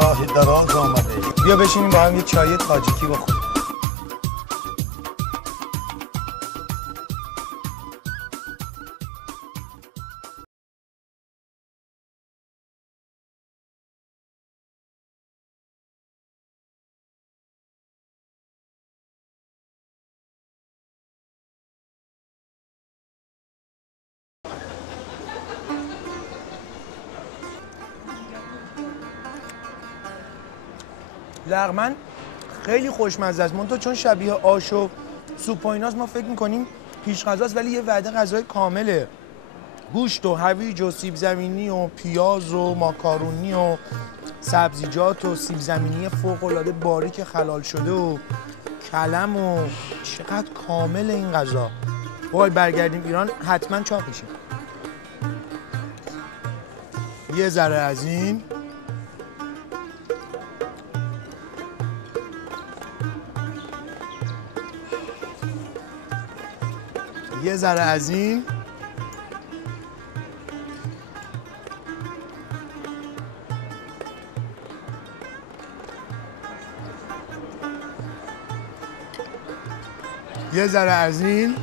راه دراز آمده. بیا بشینیم با هم یه چای تاجیکی بخوریم. لغمن خیلی خوشمزه است. منتها چون شبیه آش و سوپ و ایناست ما فکر می‌کنیم پیش غذاست، ولی یه وعده غذای کامله. گوشت و هویج و سیب زمینی و پیاز و ماکارونی و سبزیجات و سیب زمینی فوق‌العاده باریک خلال شده و کلم و چقدر کامل این غذا. وای برگردیم ایران حتما چاق میشیم. یه ذره از این، یه ذره از این، یه ذره از این،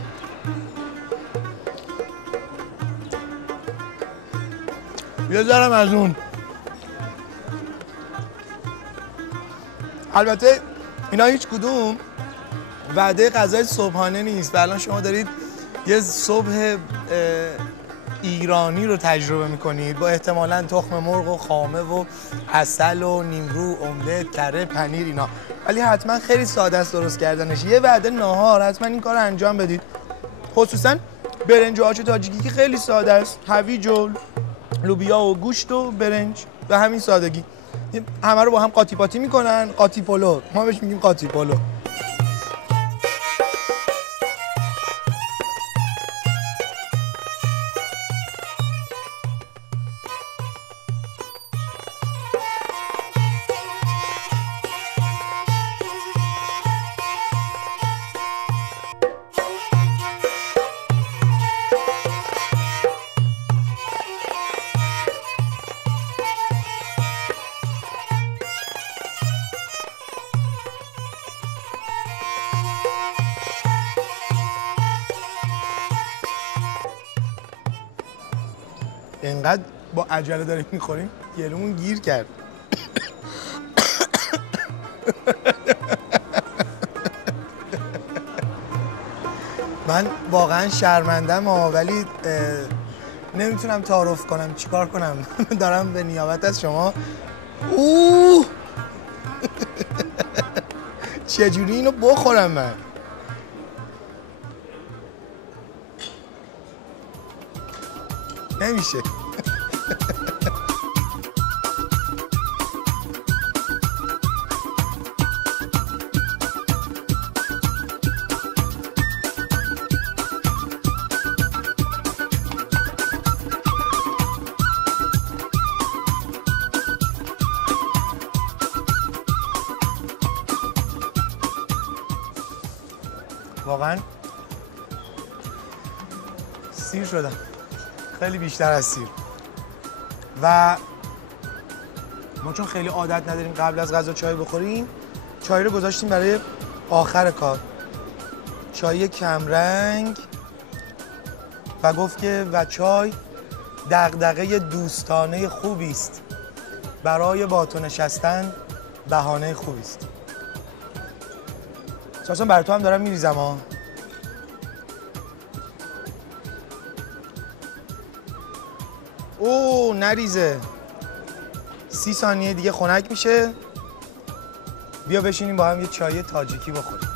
یه ذره از اون. البته اینا هیچ کدوم وعده غذای صبحانه نیست و الان شما دارید یه صبح ایرانی رو تجربه میکنید با احتمالاً تخم مرغ و خامه و عسل و نیمرو، املت، کره، پنیر اینا، ولی حتما خیلی ساده است درست کردنش. یه وعده ناهار حتما این کار رو انجام بدید، خصوصا برنج و آش تاجیکی که خیلی ساده است. هویج و لوبیا و گوشت و برنج به همین سادگی همه رو با هم قاطی پاتی میکنن. قاطی پلو، ما بهش میگیم قاطی پلو. اینقدر با عجله داریم میخوریم گلومون گیر کرد. من واقعا شرمندم ولی نمیتونم تعارف کنم، چیکار کنم؟ دارم به نیابت از شما چجوری اینو بخورم من؟ نمیشه. واقعا سیر شدم، خیلی بیشتر از سیر. و ما چون خیلی عادت نداریم قبل از غذا چای بخوریم، چای رو گذاشتیم برای آخر کار. چای کمرنگ و گفت که و چای دغدغه دوستانه خوبی است، برای با تو نشستن بهانه خوبی است. اساسا برای تو هم دارم میریزم ها. اوه نریزه، 30 ثانیه دیگه خنک میشه. بیا بشینیم با هم یه چای تاجیکی بخوریم.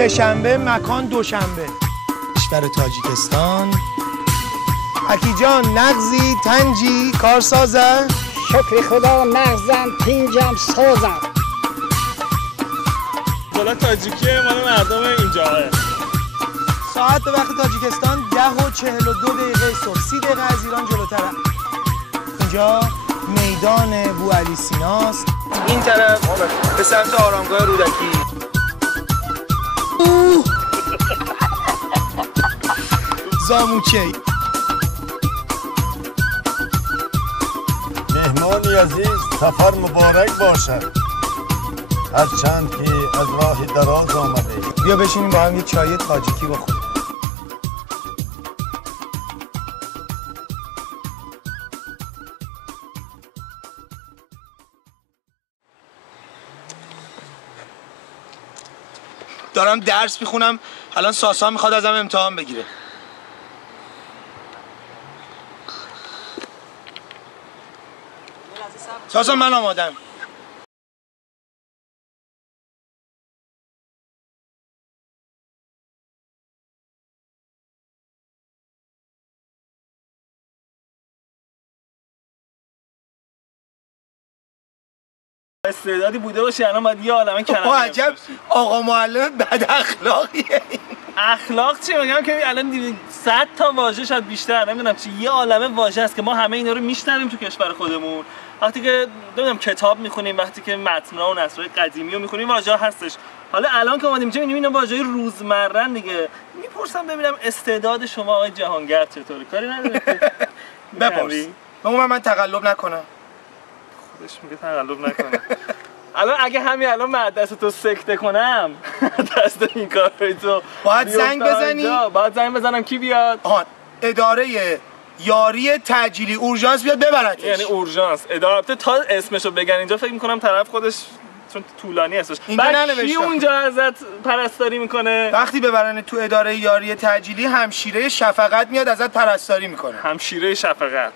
سه‌شنبه، مکان دوشنبه. کشور تاجیکستان. اکی جان نغزی تنجی کارسازه. شکر خدا نغزم تنجم سازم. حالا تاجیکیه مال مردم اینجاه. ساعت به وقت تاجیکستان 10:42 صبح، 30 دقیقه از ایران جلوتره. اینجا میدان بوعلی سیناست. این طرف به سمت آرامگاه رودکی. زاموچی. مهمانی عزیز سفر مبارک باشد. هرچند که از راه دراز آمده. بیا بشینیم با هم یه چای تاجیکی بخوریم. دارم درس میخونم، الان ساسا میخواد ازم امتحان بگیره. ساسا من آمادم. استعدادی بوده باشه الان باید یه عالمه کلمه. عجب آقا معلم بد اخلاقیه. اخلاق چی میگم که الان 100 تا واژه شاید بیشتر نمیدونم چی یه عالمه واژه است که ما همه اینا رو میشنویم تو کشور خودمون. وقتی که نمیدونم کتاب میخونیم، وقتی که متن‌ها و نثرهای قدیمی رو میخونیم واژه هستش. حالا الان که اومدیم اینجا میبینیم اینا واژه‌های روزمره دیگه. میپرسم ببینم استعداد شما آقای جهانگرد چطوره؟ کاری نداره که بپرس. من تقلب نکنم. خودش میگه تقلب نکنم. الان اگه همین الان من دست تو سکته کنم دست این کارای تو باید زنگ بزنی؟ باید زنگ بزنم کی بیاد؟ اداره یاری تأجیلی اورژانس بیاد ببرتش. یعنی اورژانس اداره تا اسمشو بگن اینجا فکر میکنم طرف خودش چون طولانی هستش. بعد کی اونجا ازت پرستاری میکنه؟ وقتی ببرن تو اداره یاری تأجیلی همشیره شفقت میاد ازت پرستاری میکنه. همشیره شفقت.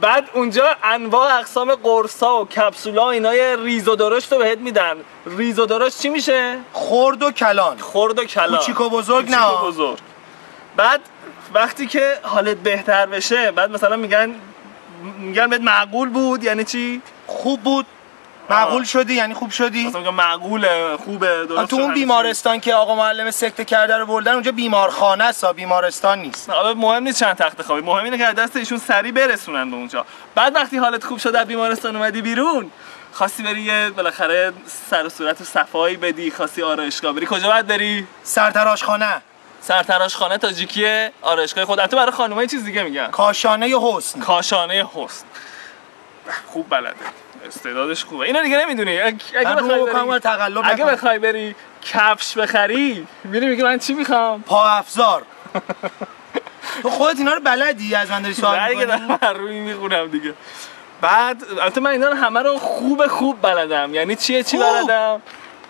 بعد اونجا انواع اقسام قرصا و کپسولا و اینای ریز و درشت رو بهت میدن. ریز و درشت چی میشه؟ خرد و کلان. خرد و کلان. کوچیک و بزرگ نه. کوچیک و بزرگ. بعد وقتی که حالت بهتر بشه بعد مثلا میگن بهت معقول بود یعنی چی؟ خوب بود. معقول شدی یعنی خوب شدی؟ مثلا میگن معقوله، خوبه، درست. تو اون بیمارستان که آقا معلم سکته کرده رو بردن اونجا بیمارخانه است، بیمارستان نیست. حالا مهم نیست چند تخت خوابی، مهم اینه که از دست ایشون سریع برسونن به اونجا. بعد وقتی حالت خوب شد از بیمارستان اومدی بیرون، خواستی بری یه بالاخره سر و صورت صفایی بدی، خواستی آرایشگاه بری، کجا باید بری؟ سرتراشخانه. سرتراشخانه تاجیکی آرایشگاه خود. البته برای خانم‌ها چیز دیگه میگن. کاشانه حسن. کاشانه حسن. خوب بلده. استعدادش خوبه. اینا دیگه نمیدونی. اگه بخوای بری کفش بخری، میری میگی من چی میخوام؟ پا افزار. تو خودت اینا رو بلدی از من داری سوال می‌کنی؟ دیگه من روی میخونم دیگه. بعد البته من اینا رو همه رو خوب بلدم. یعنی چی بلدم؟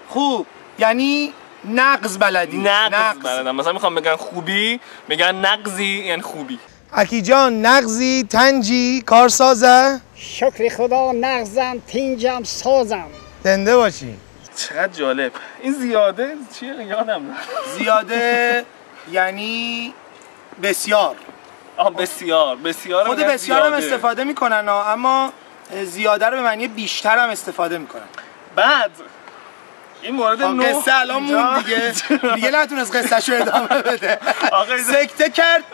خوب. یعنی نقض بلدی. نقض بلدم. مثلا میخوام بگن خوبی، میگن نقضی یعنی خوبی. اکی جان نقضی تنجی کارسازه. شکر خدا نغزم تنجم سازم. زنده باشی. چقدر جالب. این زیاده چیه یادم رفت. زیاده یعنی بسیار. بسیار خود بسیار هم استفاده میکنن اما زیاده رو به معنی بیشتر هم استفاده میکنن. بعد این مورد قصه الان مون دیگه نتونست قصه‌شو ادامه بده. سکته کرد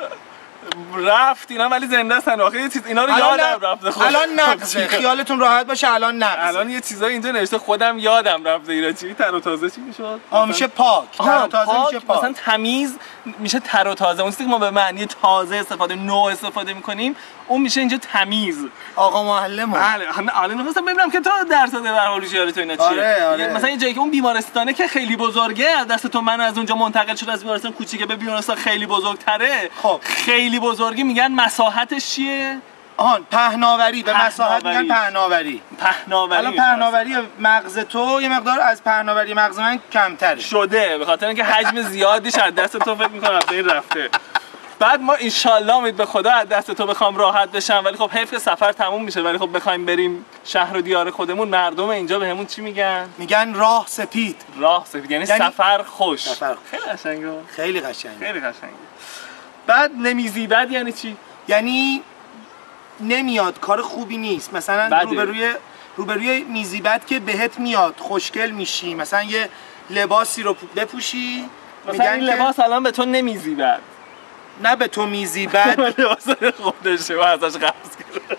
رفت اینا ولی زنده هستن. آخه یه چیز اینا رو یادم رفته. الان نقضه. خیالتون راحت باشه الان نقضه. الان یه چیزای اینجا نوشته خودم یادم رفته. اینا چی؟ تر و تازه چی میشد؟ میشه پاک. تر و تازه میشه پاک. مثلا تمیز میشه تر و تازه. اون چیزی که ما به معنی تازه استفاده نوع استفاده میکنیم اون میشه اینجا تمیز. آقا معلم. بله. الان نمی‌خواستم ببینم که تو درصد به هر حال تو اینا چیه. آره. مثلا یه جایی که اون بیمارستانه که خیلی بزرگه از دست تو من از اونجا منتقل شد از بیمارستان کوچیکه به بیمارستان خیلی بزرگتره. خب خیلی بزرگی میگن مساحتش چیه؟ پهناوری. به مساحت میگن پهناوری. الان پهناوری مغز تو یه مقدار از پهناوری مغز من کمتره شده به خاطر اینکه حجم زیادیش از دست تو فکر می‌کنم از این رفته. بعد ما انشالله امید به خدا از دست تو بخوام راحت بشم، ولی خب حیف که سفر تموم میشه، ولی خب بخوایم بریم شهر و دیار خودمون، مردم اینجا بهمون چی میگن؟ میگن راه سپید. راه سپید یعنی سفر خوش. سفر خیلی قشنگه. خیلی قشنگه. خیلی قشنگه. بعد نمیزیبد یعنی چی؟ یعنی نمیاد، کار خوبی نیست. مثلا روبروی میزیبد که بهت میاد، خوشگل میشی، مثلا یه لباسی رو بپوشی، مثلا این لباس الان به تو نمیزیبد. نه به تو میزیبد، لباس خودشه و ازش قرض کرده.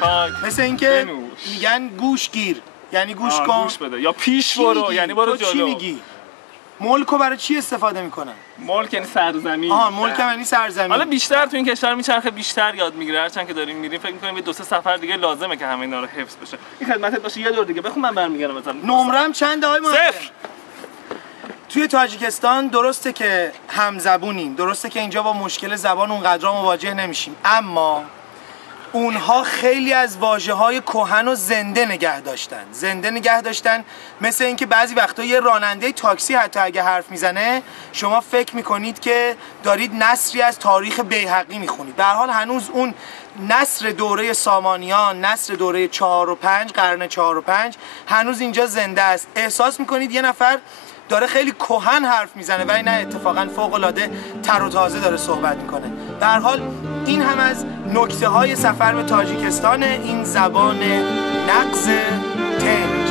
چای مثل اینکه میگن گوش گیر، یعنی گوش کن، گوش بده، یا پیش برو یعنی برو جلو. چی میگی؟ ملکو برای چی استفاده میکنن؟ ملک یعنی سرزمین. ملک یعنی سرزمین. حالا بیشتر تو این کشور میچرخه، بیشتر یاد میگیره، هرچند که داریم میریم فکر میکنیم یه 2-3 سفر دیگه لازمه که همه اینا رو حفظ بشه. این خدمتت باشه، یه دور دیگه بخون من برمیگردم مثلا. نمرم چنده آقای معلم؟ 0. توی تاجیکستان درسته که همزبونیم، درسته که اینجا با مشکل زبان اونقدر مواجه نمیشیم، اما اونها خیلی از واژه‌های کهن و زنده نگه داشتن. مثل اینکه بعضی وقتا یه راننده تاکسی حتی اگه حرف میزنه شما فکر میکنید که دارید نثری از تاریخ بیهقی میخونید. به هر حال هنوز اون نثر دوره سامانیان، نثر دوره 4 و 5 قرن 4 و 5 هنوز اینجا زنده است. احساس میکنید یه نفر داره خیلی کهن حرف میزنه ولی نه، اتفاقا فوق‌العاده تر و تازه داره صحبت میکنه. به هر حال این هم از نکته‌های سفر به تاجیکستان، این زبان نقض تنج.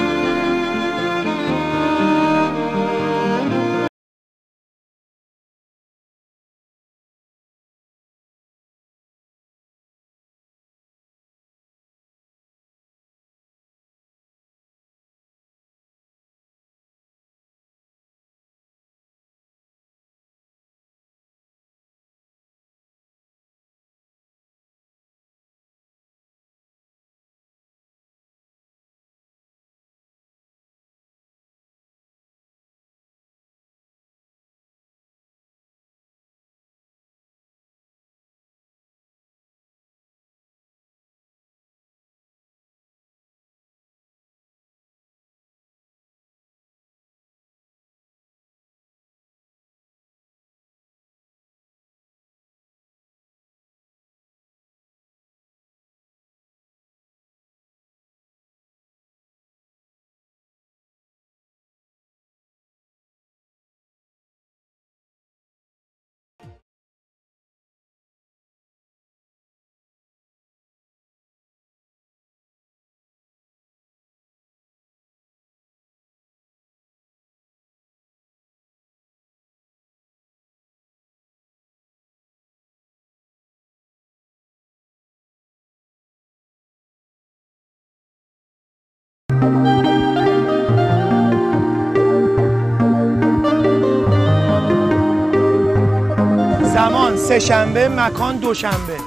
زمان سه‌شنبه، مکان دوشنبه.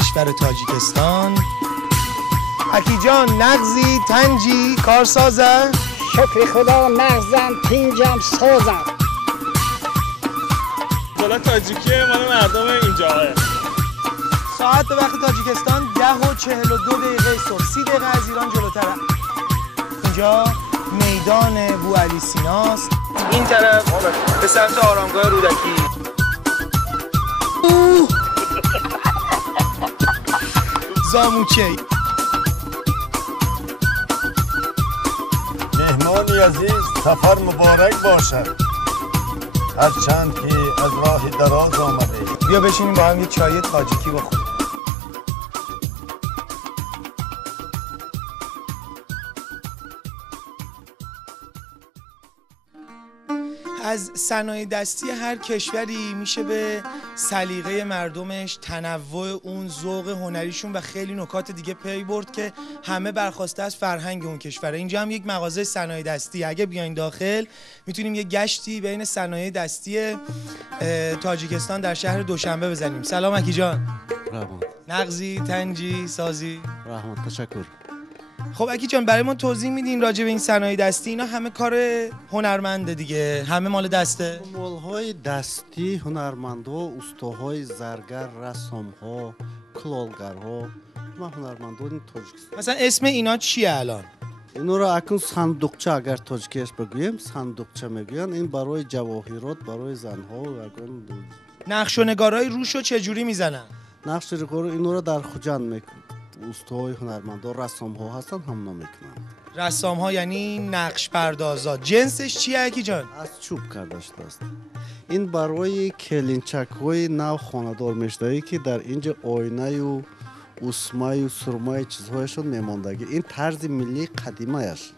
کشور تاجیکستان. اکی جان نغزی تنجی کارسازه. شکر خدا مغزم تینجم سازم. حالا تاجیکیه مال مردم اینجاه. ساعت به وقت تاجیکستان 10:42 صبح، 30 دقیقه از ایران جلوتره. اینجا میدان بوعلی سیناست، این طرف به سمت آرامگاه رودکی. زاموچه مهمانی عزیز سفر مبارک باشد، هرچند که از راه دراز آمده. بیا بشینیم با هم یه چای تاجیکی بخوریم. از صنایع دستی هر کشوری میشه به سلیقه مردمش، تنوع اون، ذوق هنریشون و خیلی نکات دیگه پی برد که همه برخواسته از فرهنگ اون کشوره. اینجا هم یک مغازه صنایع دستی، اگه بیاین داخل میتونیم یه گشتی بین صنایع دستی تاجیکستان در شهر دوشنبه بزنیم. سلام اکی جان. رحمت. نغزی، تنجی، سازی. رحمت، تشکر. خب اکی جان برای ما توضیح میدین راجع به این صنایع دستی؟ اینا همه کار هنرمنده دیگه، همه مال دسته؟ مال‌های دستی هنرمندها، استاهای زرگر، رسام‌ها، کلالگرها، ما هنرمندان تاجیکستان. مثلا اسم اینا چیه الان؟ اینا را اکنون صندوقچه اگر تاجیکش بگویم صندوقچه میگوین. این برای جواهرات، برای زنها و اگر نقش و نگارای روشو چجوری میزنن؟ نقش نگار اینا را در خوجند میکنند. استاهای هنرمندا، رسام‌ها هستن همنا میکنند. رسام ها یعنی نقش پردازا. جنسش چیه اکی جان؟ از چوب کرده شده است. این برای کلینچک های نو خانه‌دار میشده که در اینجا آینه و اسمه و سرمه چیزهایشون میماندگی. این طرز ملی قدیمه‌اش.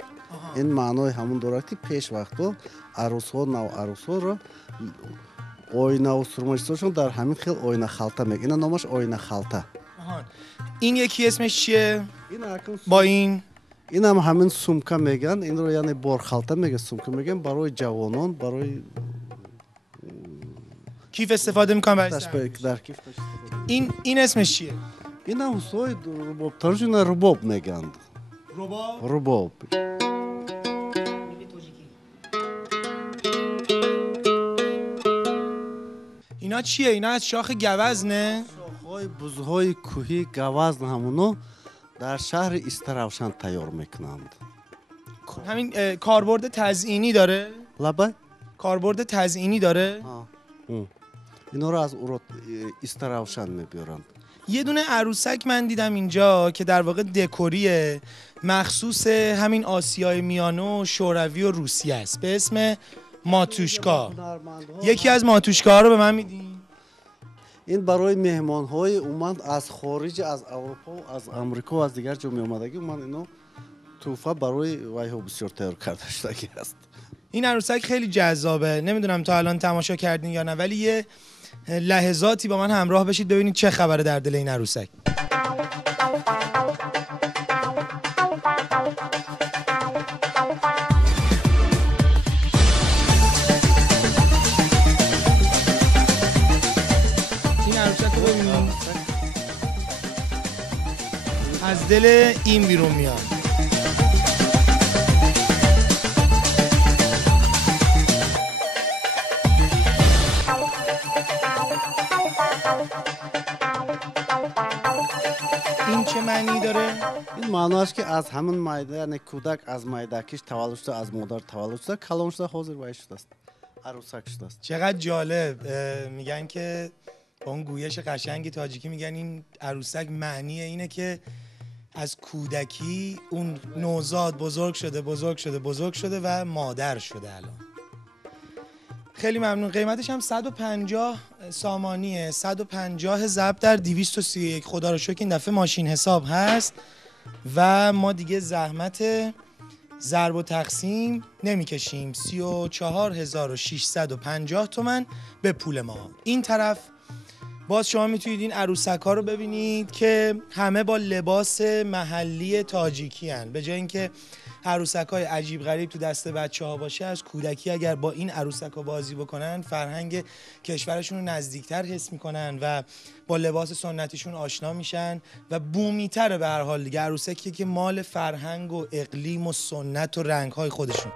این معنای همون داره که پیش وقتا عروس ها، نو عروس ها را آینه و سرمه چیزهایشون در همین خیل آینه خالته میگه. اینا نامش آینه خالته. این یکی اسمش چیه؟ این با این هم همین سومکا میگن. این رو یعنی بارخالته میگه، سومکا میگن برای جوانان، برای کیف استفاده میکنن برای در کیف. این اسمش چیه؟ این هم سوی رباب ترجمه رباب میگن. رباب. اینا چیه؟ اینا از شاخ گوزنه؟ شاخهای بزهای کوهی گوزن همونو در شهر استراوشان تیار میکنند. همین کاربرد تزیینی داره؟ لبه؟ کاربرد تزیینی داره؟ اینا رو از استراوشان میبرند. یه دونه عروسک من دیدم اینجا که در واقع دکوریه، مخصوص همین آسیای میانه و شوروی و روسیه است، به اسم ماتوشکا. یکی از ماتوشکاها رو به من میدین؟ این برای مهمان های اومد از خارج، از اروپا و از امریکا و از دیگر جا می اومدگی اومد اینو توفه برای وایها بسیار تیار کرده شدگی است. این عروسک خیلی جذابه. نمیدونم تا الان تماشا کردین یا نه، ولی یه لحظاتی با من همراه بشید ببینید چه خبره در دل این عروسک. این عروسک رو ببینید از دل این بیرون میاد. این چه معنی داره؟ این معنی است که از همون مایده، یعنی کودک از مایدکیش تولد شده، از مادر تولد شده، کلان شده، حاضر باید شده است، عروسک شده است. چقدر جالب. میگن که با اون گویش قشنگ تاجیکی میگن این عروسک معنی اینه که از کودکی اون نوزاد بزرگ شده و مادر شده الان. خیلی ممنون. قیمتش هم 150 سامانیه، 150 ضرب در 231. خدا رو شکر این دفعه ماشین حساب هست و ما دیگه زحمت ضرب و تقسیم نمیکشیم. 34650 تومان به پول ما. این طرف باز شما میتونید این عروسک ها رو ببینید که همه با لباس محلی تاجیکی هن. به جای اینکه عروسک های عجیب غریب تو دست بچه ها باشه، از کودکی اگر با این عروسک ها بازی بکنن فرهنگ کشورشون رو نزدیکتر حس میکنن و با لباس سنتیشون آشنا میشن و بومیتره. به هر حال دیگه عروسکی که مال فرهنگ و اقلیم و سنت و رنگ های خودشون.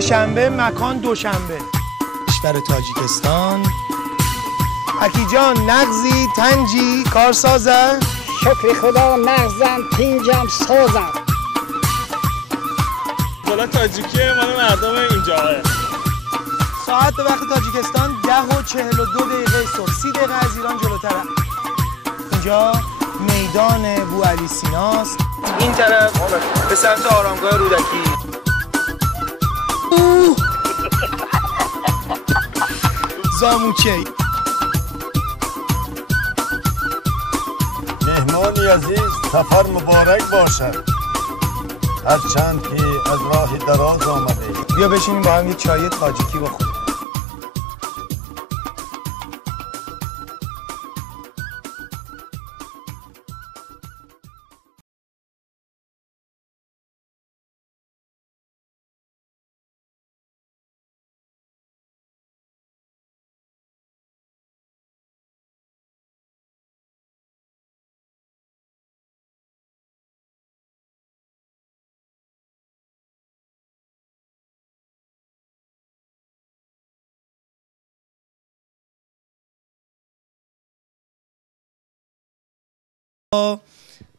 سه‌شنبه، مکان دوشنبه. کشور تاجیکستان. اکی جان نغزی تنجی کارسازه. شکر خدا نغزم تنجم سازم. حالا تاجیکیه مال مردم اینجاه. ساعت به وقت تاجیکستان 10:42 صبح، 30 دقیقه از ایران جلوتره. اینجا میدان بوعلی سیناست. این طرف به سمت آرامگاه رودکی. زاموچه. مهمانی عزیز سفر مبارک باشد، هرچند که از راه دراز آمده. بیا بشینیم با هم یه چای تاجیکی بخوریم.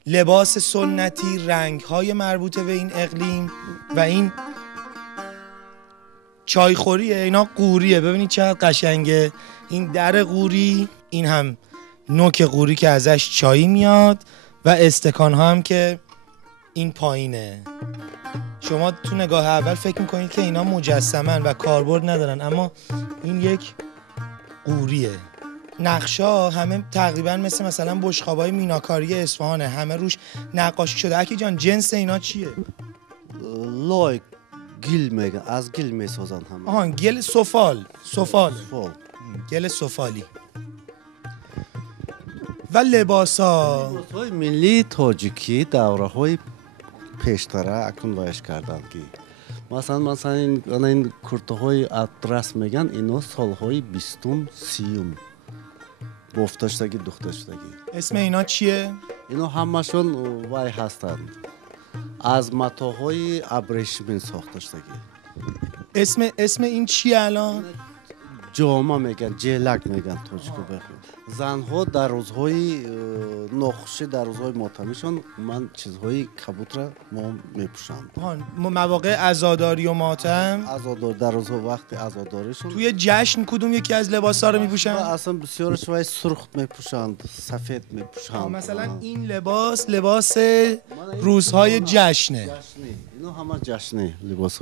لباس سنتی، رنگ‌های مربوط به این اقلیم و این چایخوریه. اینا قوریه، ببینید چقدر قشنگه. این در قوری، این هم نوک قوری که ازش چایی میاد و استکان ها هم که این پایینه. شما تو نگاه اول فکر میکنید که اینا مجسمن و کاربرد ندارن، اما این یک قوریه. نقشا همه تقریبا مثلا بشقابای میناکاری اصفهانه، همه روش نقاشی شده. اکی جان جنس اینا چیه؟ لای گل میگن، از گل میسازن همه. آهان گل سفال. گل سفالی. و لباسای ملی تاجیکی دوره های پیشتره اکنون وایش کردند که مثلا این کرته های اطرس میگن، اینا سال های 20-30 بافتاشتگی دختاشتگی. اسم اینا چیه؟ اینا همشون وای هستند، از متاهای ابریشمی ساختاشتگی. اسم این چیه الان؟ جامه میگن، جلک میگن تاجیکو بخون. زنها در روزهای نقشه، در روزهای ماتمیشون من چیزهای کبوت را ما میپوشند. مواقع عزاداری و ماتم، عزادار در روزها وقت عزاداریشون توی جشن کدوم یکی از لباسا رو میپوشن؟ اصلا بسیارش وای سرخ میپوشند، سفید میپوشند. مثلا این لباس روزهای جشنه. اینا همه جشنی لباس.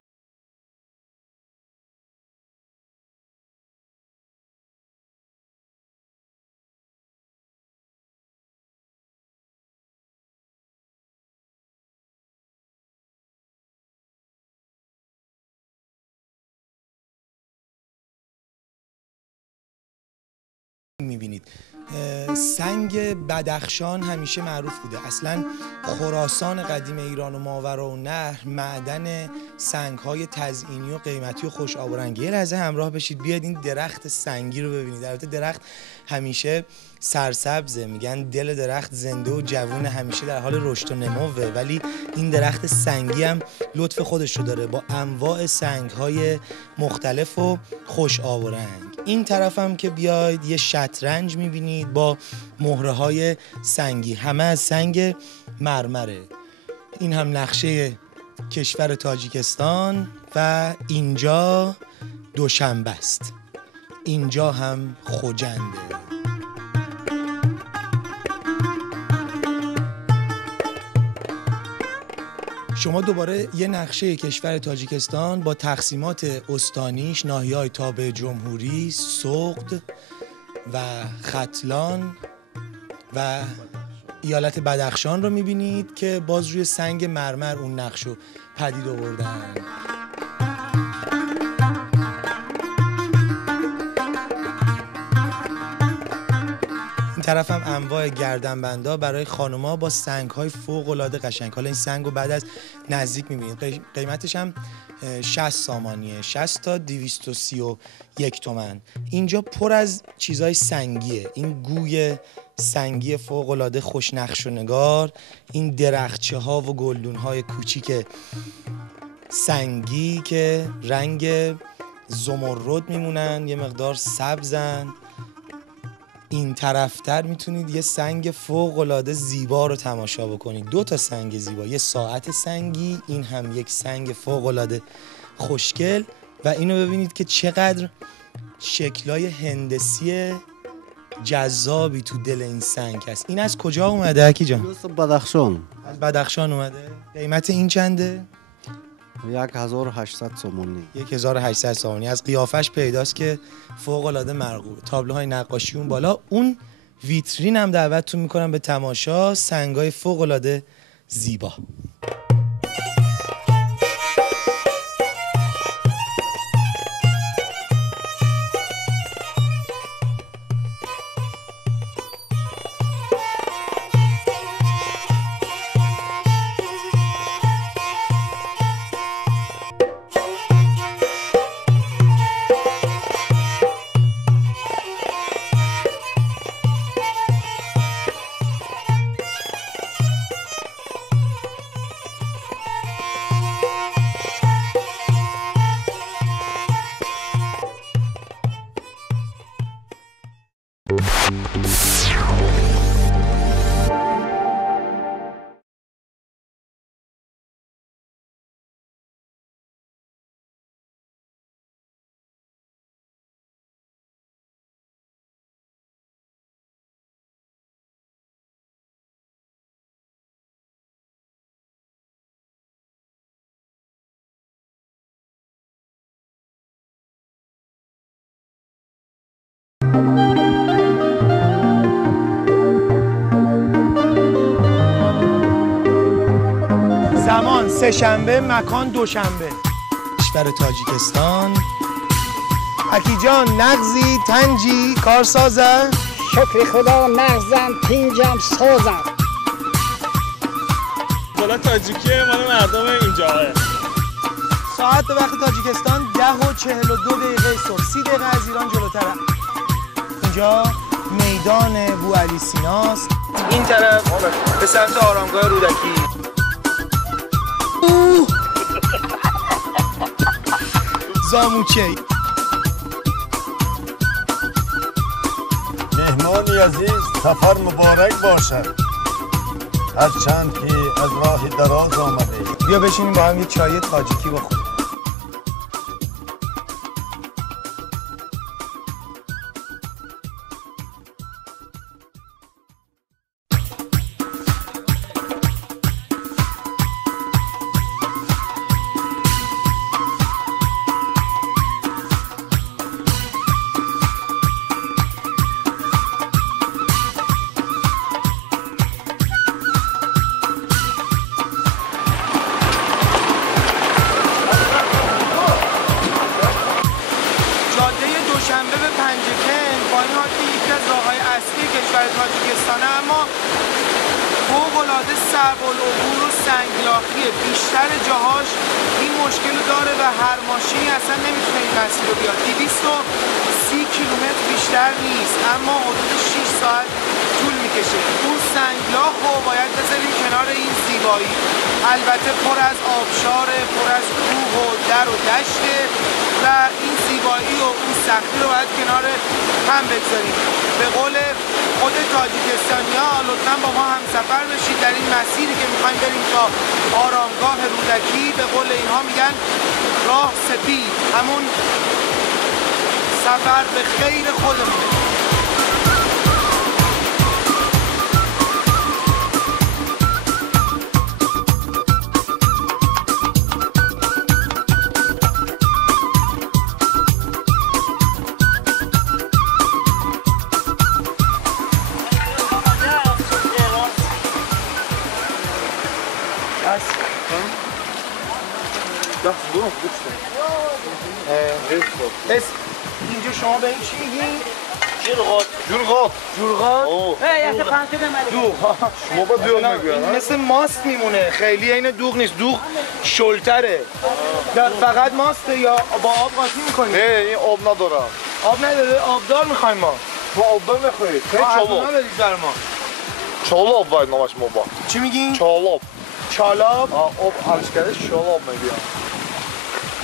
میبینید سنگ بدخشان همیشه معروف بوده. اصلا خراسان قدیم ایران و ماوراء النهر معدن سنگ‌های تزئینی و قیمتی و خوش آب و رنگی. یه لحظه همراه بشید بیاید این درخت سنگی رو ببینید. البته درخت همیشه سرسبزه، میگن دل درخت زنده و جوون، همیشه در حال رشد و نموه، ولی این درخت سنگی هم لطف خودش رو داره با انواع سنگ‌های مختلف و خوش آب و رنگ. این طرف هم که بیاید یه شطرنج میبینید با مهره‌های سنگی، همه از سنگ مرمره. این هم نقشه کشور تاجیکستان و اینجا دوشنبه است. اینجا هم خوجنده. شما دوباره یه نقشه کشور تاجیکستان با تقسیمات استانیش، ناحیه‌های تابع جمهوری، سغد و ختلان و ایالت بدخشان رو می‌بینید که باز روی سنگ مرمر اون نقشو پدید آوردن. طرف هم انواع گردنبندا برای خانوما با سنگ‌های فوق‌العاده قشنگ. حالا این سنگو بعد از نزدیک می‌بینید. قیمتش هم 60 سامانیه، 60 تا 231 تومن. اینجا پر از چیزای سنگیه. این گوی سنگی فوق‌العاده خوشنقش و نگار، این درختچه‌ها و گلدون‌های کوچیک سنگی که رنگ زمرد میمونن، یه مقدار سبزن. این طرفتر میتونید یه سنگ فوق‌العاده زیبا رو تماشا بکنید. 2 تا سنگ زیبا، یه ساعت سنگی، این هم یک سنگ فوق‌العاده خوشگل و اینو ببینید که چقدر شکلای هندسی جذابی تو دل این سنگ هست. این از کجا اومده حکی جان؟ بدخشان. از بدخشان اومده. قیمت این چنده؟ 1800 سومونی. 1800 سومونی. از قیافش پیداست که فوق‌العاده مرغوبه. تابلوهای نقاشی اون بالا. اون ویترین هم دعوتتون میکنم به تماشا. سنگای فوق‌العاده زیبا. زمان سه‌شنبه، مکان دوشنبه. کشور تاجیکستان. حکی جان نغزی تنجی کارسازه. شکر خدا نغزم تینجم سازم. بالا تاجیکیه مال مردم اینجاه. ساعت به وقت تاجیکستان 10:42 صبح. 30 دقیقه از ایران جلوتره. اینجا میدان بوعلی سیناست. این طرف به سمت آرامگاه رودکی. زاموچه. مهمانی عزیز سفر مبارک باشد. هرچند که از راه دراز آمده. بیا بشینیم با هم یه چای تاجیکی بخوریم. دوشنبه به پنجکن با این حال که یکی از راه‌های اصلی کشور تاجیکستانه، اما فوق‌العاده صعب العبور و سنگلاخیه. بیشتر جاهاش این مشکل رو داره و هر ماشینی اصلا نمیتونه این مسیر رو بیاد. 230 کیلومتر بیشتر نیست، اما حدود 6 ساعت طول میکشه. اون سنگلاخ رو باید بذاریم کنار این زیبایی. البته پر از آبشاره، پر از کوه و در و دشته و این زیبایی و اون سختی رو باید کنار هم بگذاریم. به قول خود تاجیکستانی‌ها لطفاً با ما همسفر بشید در این مسیری که می‌خوایم بریم تا آرامگاه رودکی. به قول اینها میگن راه سپید، همون سفر به خیر خودمون. اینجا شما به این چی میگین؟ جورغات. جورغات؟ شما با دوغ میگوین. مثل ماست میمونه، خیلی این دوغ نیست، دوغ شلتره. فقط ماسته یا با آب قاطی میکنید؟ نه این آب نداره. آب نداره؟ آبدار میخوایم ما. تو آبدار میخواید؟ چالاب ندارید بر ما. چالاب باید نامش ما با. چی میگین؟ چالاب. چالاب؟ آب حلش کرده چالاب میگیم.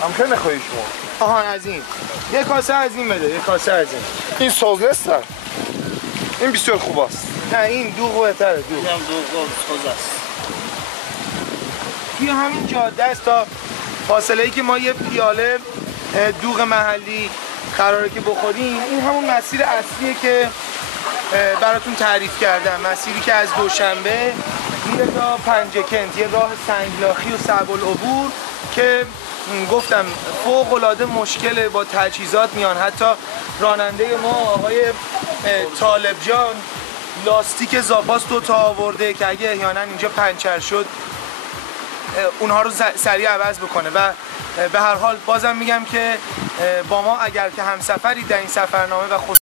هم که نخواهی شما. آها از این. یه کاسه از این بده، یه کاسه از این. این سازلست است. این بسیار خوب است. نه این دوغ بهتره، دوغ. اینم دوغ خوز است. توی همین جاده است تا فاصله ای که ما یه پیاله دوغ محلی قراره که بخوریم، این همون مسیر اصلیه که براتون تعریف کردم. مسیری که از دوشنبه میره تا پنجکنت، یه راه سنگلاخی و صعب العبور که گفتم فوق العاده مشکله، با تجهیزات میان. حتی راننده ما آقای طالب جان لاستیک زاپاس 2 تا آورده که اگه احیانا اینجا پنچر شد اونها رو سریع عوض بکنه. و به هر حال بازم میگم که با ما اگر که همسفرید در این سفرنامه و